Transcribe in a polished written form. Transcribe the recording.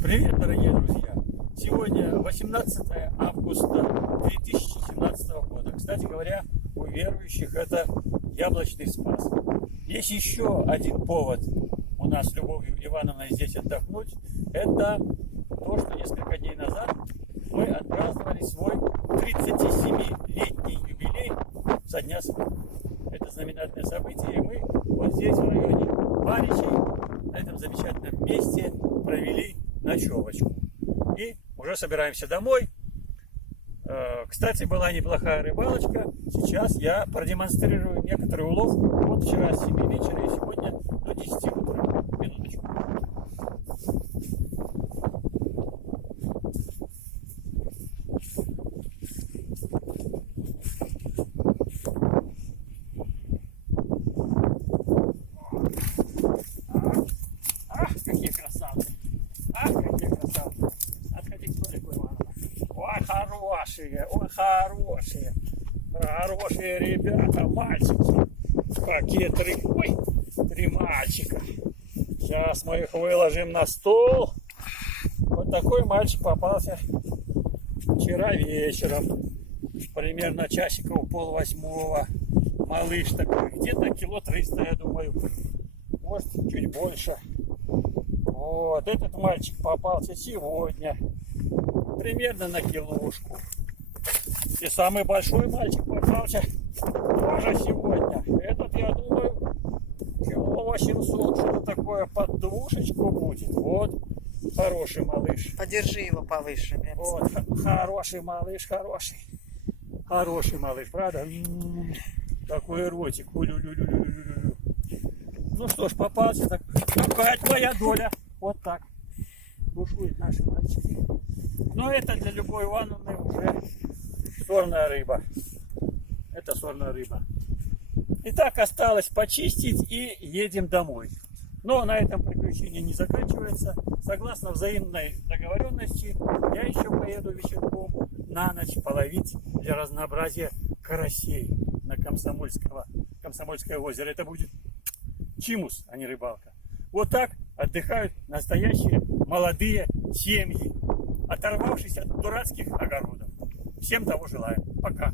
Привет, дорогие друзья! Сегодня 18 августа 2017 года. Кстати говоря, у верующих это яблочный Спас. Есть еще один повод у нас с Любовью Ивановной здесь отдохнуть. Это то, что несколько дней назад мы отпраздновали свой 37-летний юбилей со дня свадьбы. Это знаменательное событие, и мы вот здесь, в районе Баричей, на этом замечательном месте провели ночевочку. И уже собираемся домой. Кстати, была неплохая рыбалочка. Сейчас я продемонстрирую некоторый улов. Вот вчера с 7 вечера и сегодня до 10 утра. Минуточку. Ах, какие красавцы! Ах, какие красавцы! Отходи к столику, Ивановна. Ой, хорошие, ой, хорошие. Хорошие ребята, мальчики. Какие три мальчика. Сейчас мы их выложим на стол. Вот такой мальчик попался вчера вечером. Примерно часиков 7:30. Малыш такой, где-то кило 300, я думаю. Может, чуть больше. Вот, этот мальчик попался сегодня. Примерно на килошку. И самый большой мальчик попался тоже сегодня. Этот, я думаю, кило 800, что-то такое, под двушечку будет. Вот, хороший малыш. Подержи его повыше. Вот, хороший малыш, хороший. Хороший малыш, правда? Такой ротик. Улю-лю-лю-лю-лю-лю. Ну что ж, попался, так. Опять твоя доля. Вот так. Бушуют наши мальчики. Но это для Любой Ивановны уже сорная рыба. Это сорная рыба. Итак, осталось почистить и едем домой. Но на этом приключение не заканчивается. Согласно взаимной договоренности, я еще поеду вечерком на ночь половить для разнообразия карасей на Комсомольское озеро. Это будет чимус, а не рыбалка. Вот так отдыхают настоящие молодые семьи, оторвавшись от дурацких огородов. Всем того желаю. Пока.